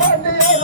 I Yeah.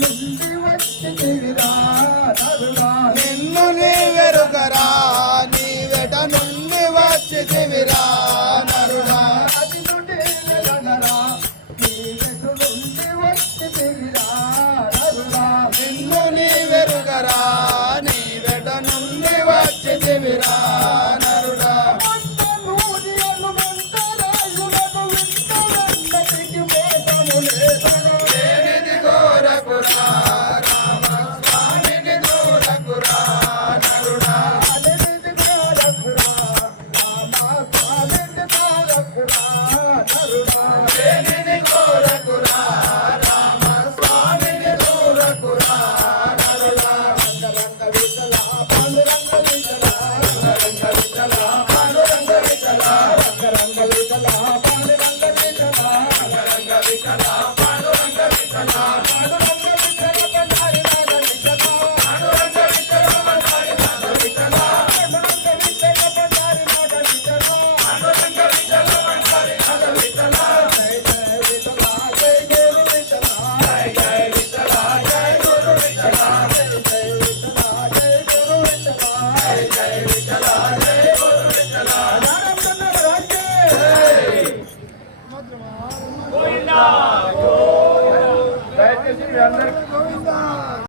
నుండి వచ్చితివిరా నరుడా నిన్ను నీ వెరుగరా నీ నుండి వచ్చితివిరా నరుడా. నిన్ను నీవే కనరా నీవెటు నుండి వచ్చితివిరా నరుడా. నిన్ను నీ వెరుగరా నుండి వచ్చితివిరా నరుడా లేనిది